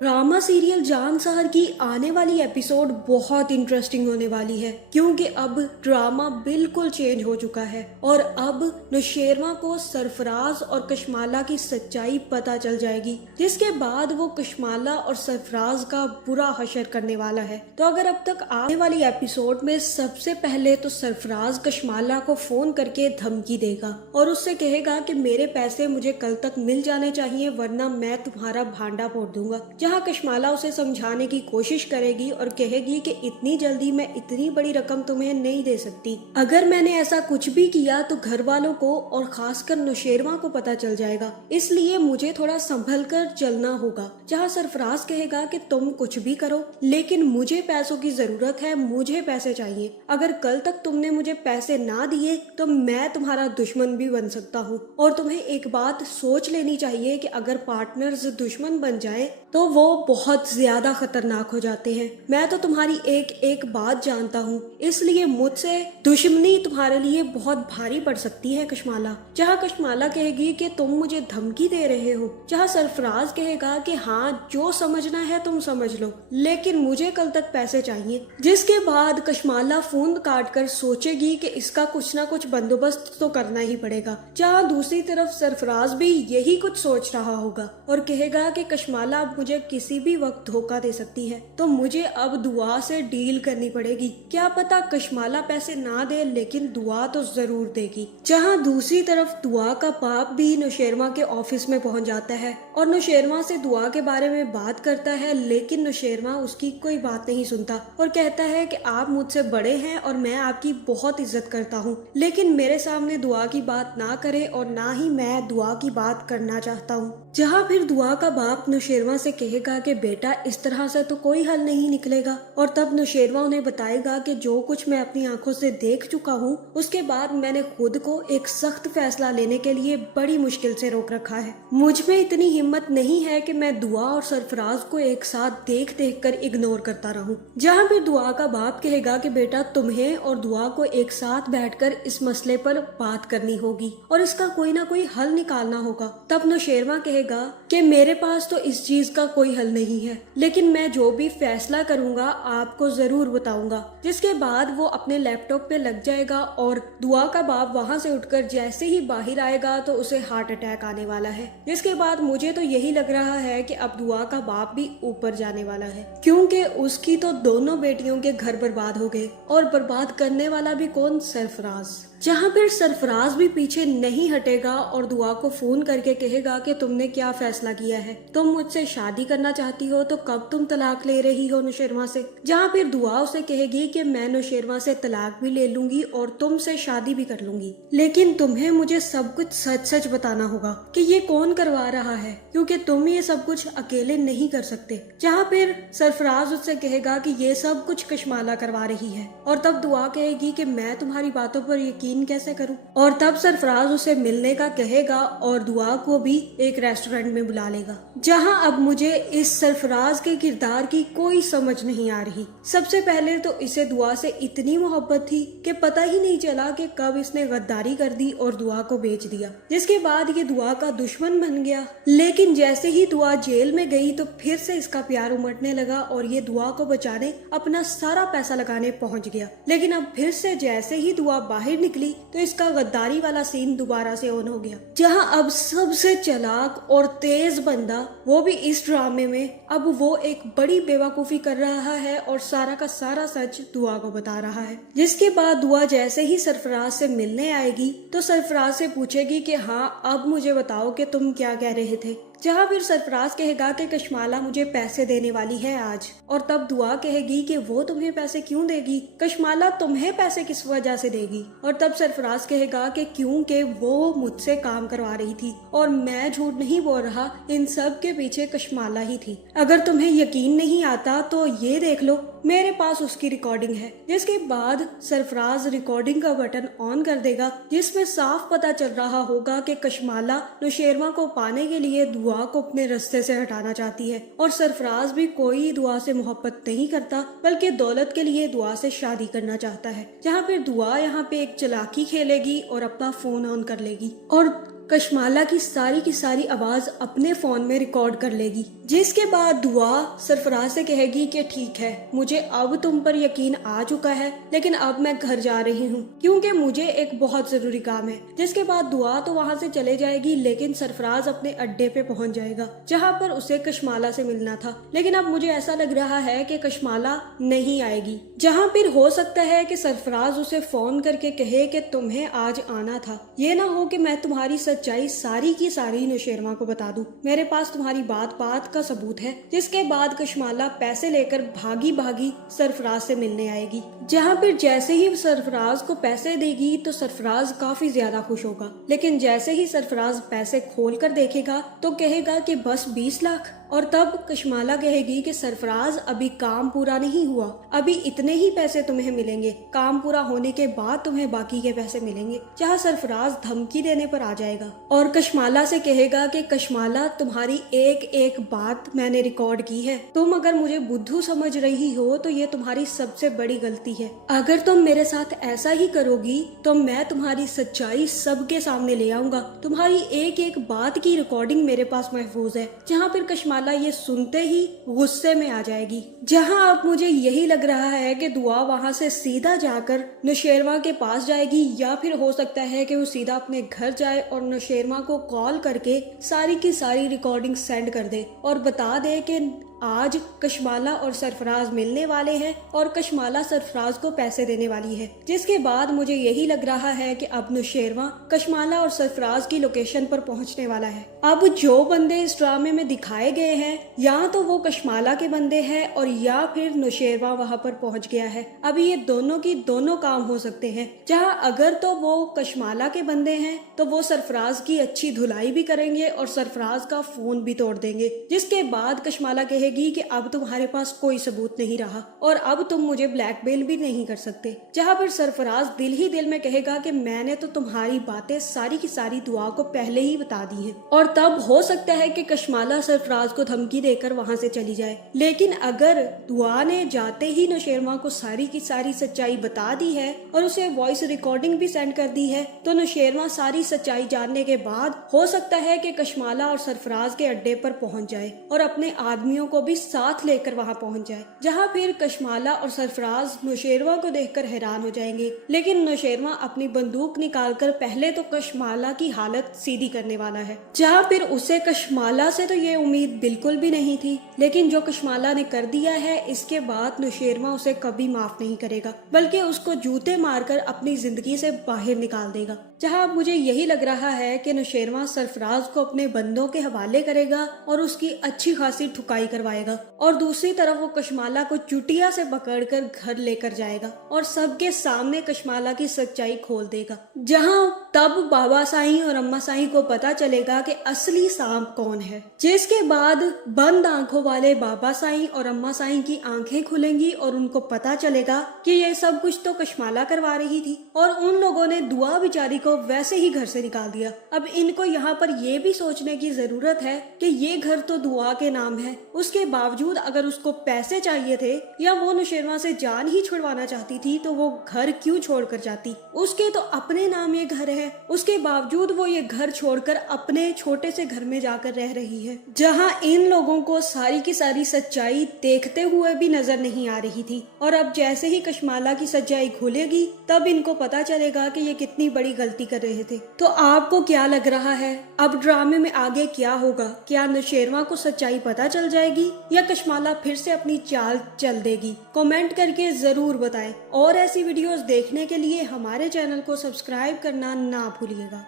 Drama serial जान सहर की आने वाली एपिसोड बहुत इंटरेस्टिंग होने वाली है, क्योंकि अब ड्रामा बिल्कुल चेंज हो चुका है और अब नौशेरवा को सरफराज और कशमाला की सच्चाई पता चल जाएगी, जिसके बाद वो कशमाला और सरफराज का बुरा हशर करने वाला है। तो अगर अब तक आने वाली एपिसोड में सबसे पहले तो सरफराज कशमाला को फोन करके धमकी देगा और उससे कहेगा कि मेरे पैसे मुझे कल तक मिल जाने चाहिए, वरना मैं तुम्हारा भांडा फोड़ दूंगा। जहाँ कशमाला उसे समझाने की कोशिश करेगी और कहेगी कि इतनी जल्दी मैं इतनी बड़ी रकम तुम्हें नहीं दे सकती, अगर मैंने ऐसा कुछ भी किया तो घर वालों को और खासकर नौशेरवा को पता चल जाएगा, इसलिए मुझे थोड़ा संभल कर चलना होगा। जहाँ सरफराज कहेगा कि तुम कुछ भी करो लेकिन मुझे पैसों की जरूरत है, मुझे पैसे चाहिए, अगर कल तक तुमने मुझे पैसे ना दिए तो मैं तुम्हारा दुश्मन भी बन सकता हूँ। और तुम्हें एक बात सोच लेनी चाहिए कि अगर पार्टनर्स दुश्मन बन जाए तो वो बहुत ज्यादा खतरनाक हो जाते हैं। मैं तो तुम्हारी एक एक बात जानता हूँ, इसलिए मुझसे दुश्मनी तुम्हारे लिए बहुत भारी पड़ सकती है कशमाला। जहाँ कशमाला कहेगी कि तुम मुझे धमकी दे रहे हो, जहाँ सरफराज कहेगा कि हाँ जो समझना है तुम समझ लो, लेकिन मुझे कल तक पैसे चाहिए। जिसके बाद कशमाला फोन काट कर सोचेगी कि इसका कुछ ना कुछ बंदोबस्त तो करना ही पड़ेगा। जहाँ दूसरी तरफ सरफराज भी यही कुछ सोच रहा होगा और कहेगा कि कशमाला अब मुझे किसी भी वक्त धोखा दे सकती है, तो मुझे अब दुआ से डील करनी पड़ेगी। क्या पता कशमाला पैसे ना दे लेकिन दुआ तो जरूर देगी। जहाँ दूसरी तरफ दुआ का बाप भी नौशेरवा के ऑफिस में पहुंच जाता है और नौशेरवा से दुआ के बारे में बात करता है, लेकिन नौशेरवा उसकी कोई बात नहीं सुनता और कहता है कि आप मुझसे बड़े हैं और मैं आपकी बहुत इज्जत करता हूँ, लेकिन मेरे सामने दुआ की बात ना करे और ना ही मैं दुआ की बात करना चाहता हूँ। जहाँ फिर दुआ का बाप नौशेरवा से कहेगा कि बेटा इस तरह से तो कोई हल नहीं निकलेगा, और तब नौशेरवा उन्हें बताएगा कि जो कुछ मैं अपनी आंखों से देख चुका हूँ उसके बाद मैंने खुद को एक सख्त फैसला लेने के लिए बड़ी मुश्किल से रोक रखा है। मुझ में इतनी हिम्मत नहीं है कि मैं दुआ और सरफराज को एक साथ देख देख कर इग्नोर करता रहूं। जहाँ फिर दुआ का बाप कहेगा कि बेटा तुम्हें और दुआ को एक साथ बैठकर इस मसले पर बात करनी होगी और इसका कोई ना कोई हल निकालना होगा। तब नौशेरवा कहेगा कि मेरे पास तो इस चीज का कोई हल नहीं है, लेकिन मैं जो भी फैसला करूंगा आपको जरूर बताऊंगा। जिसके बाद वो अपने लैपटॉप पे लग जाएगा और दुआ का बाप वहां से उठकर जैसे ही बाहर आएगा तो उसे हार्ट अटैक आने वाला है। जिसके बाद मुझे तो यही लग रहा है कि अब दुआ का बाप भी ऊपर जाने वाला है, क्योंकि उसकी तो दोनों बेटियों के घर बर्बाद हो गए और बर्बाद करने वाला भी कौन? सरफराज। जहाँ फिर सरफराज भी पीछे नहीं हटेगा और दुआ को फोन करके कहेगा कि तुमने क्या फैसला किया है, तुम मुझसे शादी करना चाहती हो तो कब तुम तलाक ले रही हो नौशेरवा से। जहाँ फिर दुआ उसे कहेगी कि मैं नौशेरवा से तलाक भी ले लूंगी और तुमसे शादी भी कर लूंगी, लेकिन तुम्हें मुझे सब कुछ सच सच बताना होगा कि ये कौन करवा रहा है, क्योंकि तुम ये सब कुछ अकेले नहीं कर सकते। जहाँ फिर सरफराज उससे कहेगा कि ये सब कुछ कशमाला करवा रही है और तब दुआ कहेगी कि मैं तुम्हारी बातों पर यकीन कैसे करूं। और तब सरफराज उसे मिलने का कहेगा और दुआ को भी एक रेस्टोरेंट में बुला लेगा। जहां अब मुझे इस सरफराज के किरदार की कोई समझ नहीं आ रही। सबसे पहले तो इसे दुआ से इतनी मोहब्बत थी कि पता ही नहीं चला कि कब इसने गद्दारी कर दी और दुआ को बेच दिया। जिसके बाद ये दुआ का दुश्मन बन गया, लेकिन जैसे ही दुआ जेल में गई तो फिर से इसका प्यार उमड़ने लगा और ये दुआ को बचाने अपना सारा पैसा लगाने पहुंच गया। लेकिन अब फिर से जैसे ही दुआ बाहर निकली तो इसका गद्दारी वाला सीन दोबारा से ऑन हो गया। जहां अब सबसे चालाक और तेज बंदा, वो भी इस ड्रामे में, अब वो एक बड़ी बेवकूफी कर रहा है और सारा का सारा सच दुआ को बता रहा है। जिसके बाद दुआ जैसे ही सरफराज से मिलने आएगी तो सरफराज से पूछेगी कि हाँ अब मुझे बताओ कि तुम क्या कह रहे थे। जहाँ फिर सरफराज कहेगा कि कशमाला मुझे पैसे देने वाली है आज, और तब दुआ कहेगी कि वो तुम्हें पैसे क्यों देगी, कशमाला तुम्हें पैसे किस वजह से देगी। और तब सरफराज कहेगा कि क्योंकि वो मुझसे काम करवा रही थी और मैं झूठ नहीं बोल रहा, इन सब के पीछे कशमाला ही थी। अगर तुम्हें यकीन नहीं आता तो ये देख लो, मेरे पास उसकी रिकॉर्डिंग है। जिसके बाद सरफराज रिकॉर्डिंग का बटन ऑन कर देगा, जिसमें साफ पता चल रहा होगा कि कशमाला नौशेरवा को पाने के लिए दुआ को अपने रास्ते से हटाना चाहती है और सरफराज भी कोई दुआ से मोहब्बत नहीं करता, बल्कि दौलत के लिए दुआ से शादी करना चाहता है। जहाँ फिर दुआ यहाँ पे एक चालाकी खेलेगी और अपना फोन ऑन कर लेगी और कशमाला की सारी आवाज अपने फोन में रिकॉर्ड कर लेगी, जिसके बाद दुआ सरफराज से कहेगी कि ठीक है, मुझे अब तुम पर यकीन आ चुका है, लेकिन अब मैं घर जा रही हूँ क्योंकि मुझे एक बहुत जरूरी काम है। जिसके बाद दुआ तो वहाँ से चले जाएगी, लेकिन सरफराज अपने अड्डे पे पहुँच जाएगा जहाँ पर उसे कशमाला से मिलना था। लेकिन अब मुझे ऐसा लग रहा है कि कशमाला नहीं आएगी, जहाँ फिर हो सकता है कि सरफराज उसे फोन करके कहे कि तुम्हें आज आना था। ये ना हो कि मैं तुम्हारी सच्चाई सारी की सारी नौशेरवा को बता दूं, मेरे पास तुम्हारी बात बात का सबूत है। जिसके बाद कशमाला पैसे लेकर भागी भागी सरफराज से मिलने आएगी, जहाँ फिर जैसे ही सरफराज को पैसे देगी तो सरफराज काफी ज्यादा खुश होगा। लेकिन जैसे ही सरफराज पैसे खोल कर देखेगा तो कहेगा कि बस 20 लाख। और तब कशमाला कहेगी कि सरफराज अभी काम पूरा नहीं हुआ, अभी इतने ही पैसे तुम्हें मिलेंगे, काम पूरा होने के बाद तुम्हें बाकी के पैसे मिलेंगे। जहाँ सरफराज धमकी देने पर आ जाएगा और कशमाला से कहेगा कि कशमाला, तुम्हारी एक एक बात मैंने रिकॉर्ड की है, तुम अगर मुझे बुद्धू समझ रही हो तो ये तुम्हारी सबसे बड़ी गलती है। अगर तुम मेरे साथ ऐसा ही करोगी तो मैं तुम्हारी सच्चाई सबके सामने ले आऊंगा, तुम्हारी एक एक बात की रिकॉर्डिंग मेरे पास महफूज है। जहाँ फिर कशमाला ये सुनते ही गुस्से में आ जाएगी। जहाँ अब मुझे यही लग रहा है कि दुआ वहाँ से सीधा जाकर नौशेरवा के पास जाएगी, या फिर हो सकता है कि वो सीधा अपने घर जाए और नौशेरवा को कॉल करके सारी की सारी रिकॉर्डिंग सेंड कर दे और बता दे कि आज कशमाला और सरफराज मिलने वाले हैं और कशमाला सरफराज को पैसे देने वाली है। जिसके बाद मुझे यही लग रहा है कि अब नौशेरवा कशमाला और सरफराज की लोकेशन पर पहुंचने वाला है। अब जो बंदे इस ड्रामे में दिखाए गए हैं, या तो वो कशमाला के बंदे हैं और या फिर नौशेरवा वहां पर पहुंच गया है। अभी ये दोनों की दोनों काम हो सकते हैं। जहाँ अगर तो वो कशमाला के बंदे हैं तो वो सरफराज की अच्छी धुलाई भी करेंगे और सरफराज का फोन भी तोड़ देंगे। जिसके बाद कशमाला कि अब तुम्हारे पास कोई सबूत नहीं रहा और अब तुम मुझे ब्लैकमेल भी नहीं कर सकते। जहाँ पर सरफराज दिल ही दिल में कहेगा कि मैंने तो तुम्हारी बातें सारी की सारी दुआ को पहले ही बता दी हैं। और तब हो सकता है कि कशमाला सरफराज को धमकी देकर वहां से चली जाए। लेकिन अगर दुआ ने जाते ही नौशेरवा को सारी की सारी सच्चाई बता दी है और उसे वॉइस रिकॉर्डिंग भी सेंड कर दी है, तो नौशेरवा सारी सच्चाई जानने के बाद हो सकता है कि कशमाला और सरफराज के अड्डे पर पहुंच जाए और अपने आदमियों को भी साथ लेकर वहां पहुंच जाए। जहां फिर कशमाला और सरफराज नौशेरवा को देखकर हैरान हो जाएंगे। लेकिन नौशेरवा अपनी बंदूक निकालकर पहले तो कशमाला की हालत सीधी करने वाला है। जहां फिर उसे कशमाला से तो ये उम्मीद बिल्कुल भी नहीं थी, लेकिन जो कशमाला ने कर दिया है इसके बाद नौशेरवा उसे कभी माफ नहीं करेगा, बल्कि उसको जूते मारकर अपनी जिंदगी से बाहर निकाल देगा। जहां मुझे यही लग रहा है कि नौशेरवा सरफराज को अपने बंदों के हवाले करेगा और उसकी अच्छी खासी ठुकाई करवाएगा, और दूसरी तरफ वो कशमाला को चुटिया से पकड़कर घर लेकर जाएगा और सबके सामने कशमाला की सच्चाई खोल देगा। जहां तब बाबा साईं और अम्मा साईं को पता चलेगा कि असली सांप कौन है। जिसके बाद बंद आंखों वाले बाबा साईं और अम्मा साईं की आंखें खुलेंगी और उनको पता चलेगा कि ये सब कुछ तो कशमाला करवा रही थी और उन लोगों ने दुआ बेचारी को वैसे ही घर से निकाल दिया। अब इनको यहाँ पर ये भी सोचने की जरूरत है कि ये घर तो दुआ के नाम है, उसके बावजूद अगर उसको पैसे चाहिए थे या वो नौशेरवा से जान ही छुड़वाना चाहती थी तो वो घर क्यों छोड़कर जाती। उसके तो अपने नाम ये घर है, उसके बावजूद वो ये घर छोड़कर अपने छोटे से घर में जाकर रह रही है, जहाँ इन लोगों को सारी की सारी सच्चाई देखते हुए भी नजर नहीं आ रही थी। और अब जैसे ही कशमाला की सच्चाई खुलेगी तब इनको पता चलेगा कि ये कितनी बड़ी गलती कर रहे थे। तो आपको क्या लग रहा है अब ड्रामे में आगे क्या होगा? क्या नौशेरवा को सच्चाई पता चल जाएगी या कशमाला फिर से अपनी चाल चल देगी? कमेंट करके जरूर बताएं और ऐसी वीडियोस देखने के लिए हमारे चैनल को सब्सक्राइब करना ना भूलिएगा।